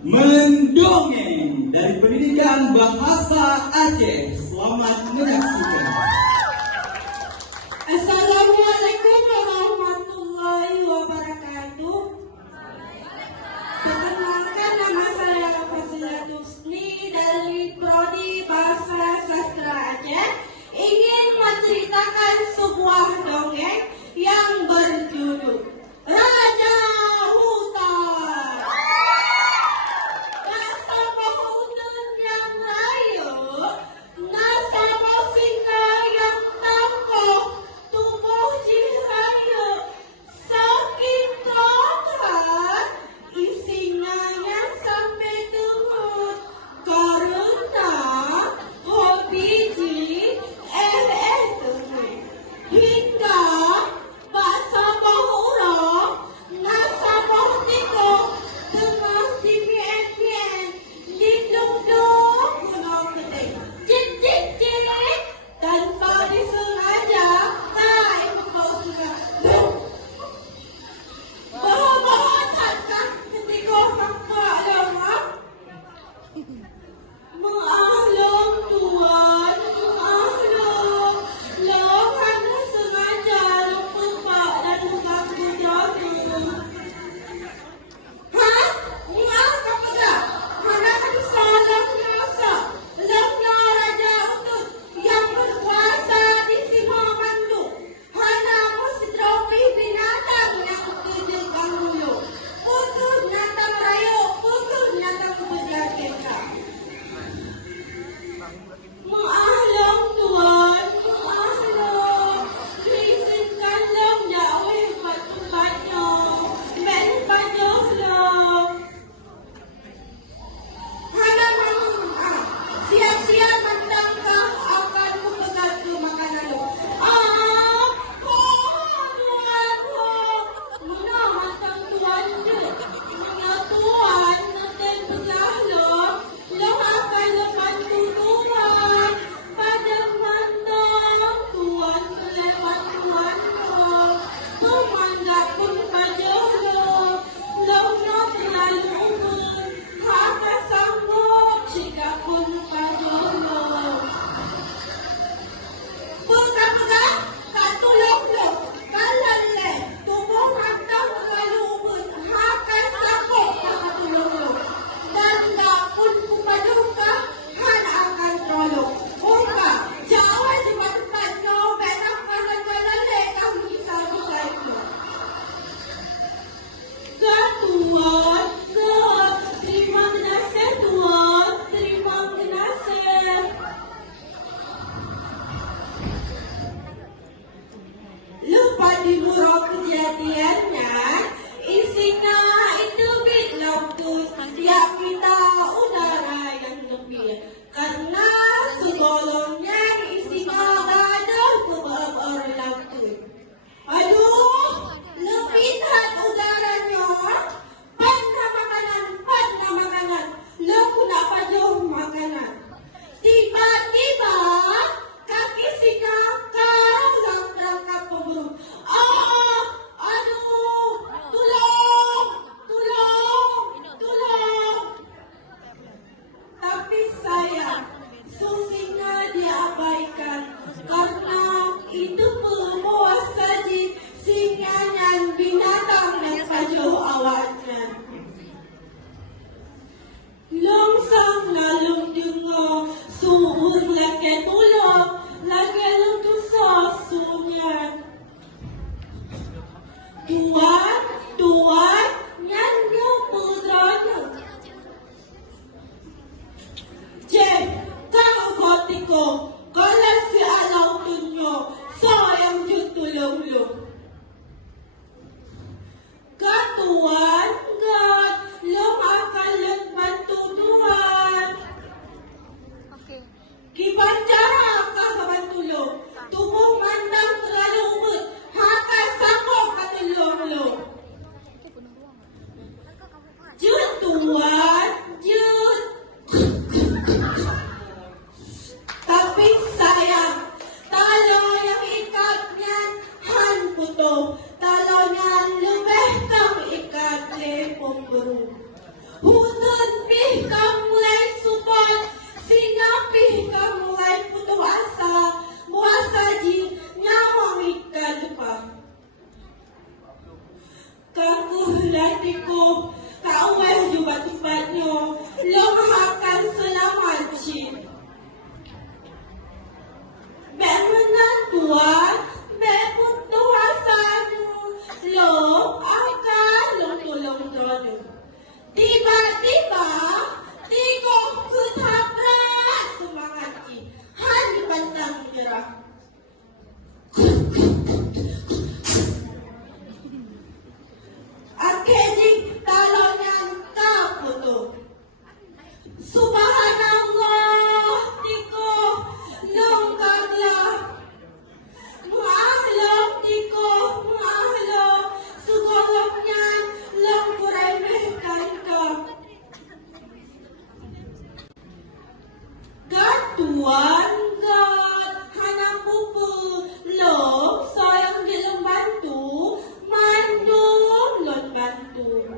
Mendongeng dari Pendidikan Bahasa Aceh. Selamat menyaksikan. Assalamualaikum warahmatullahi wabarakatuh. Perkenalkan, nama saya Fasilat Husni dari Prodi Bahasa Sastra Aceh. Ingin menceritakan sebuah dongeng yang berjudul Raja Hutan. Nasabah hutan yang raya, nasabah singa yang Tuan God hanang pupu lom soyang gelem bantu mandum lon bantu.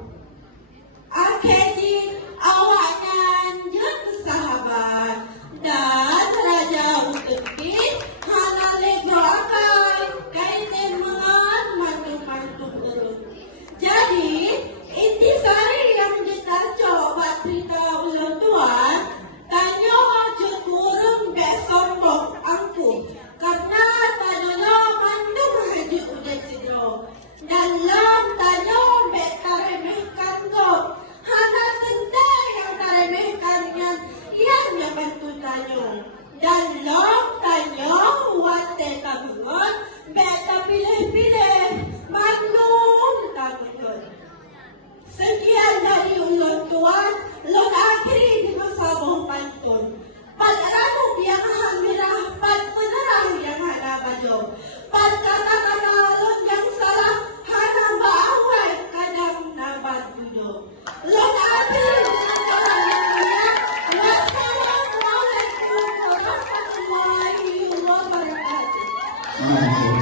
Akhirnya awaknya jen sahabat dan raja utepin hana lego akai kaiten mengan mantu-mantu terus. Jadi intisari yang kita coba cerita ulun tuan tanya hajut kurung besombong angku karena tanya mandum hajut udah sidro dan lam tanya betaremehkan kok hana tenda yang taremehkannya yang bantu tanya dan lam tanya wate kabungan beta pilih-pilih mandum kabungan. Sekian dari ulun tuan, lon akhiri di masabong pantun. Pag-aramo yang hamirah, pag-penerah yang hana bajo. Pag-kata-kata lon yang salah, hana baaway kadang nabadudo. Lon akhiri di masabong wassalamualaikum warahmatullahi wabarakatuh.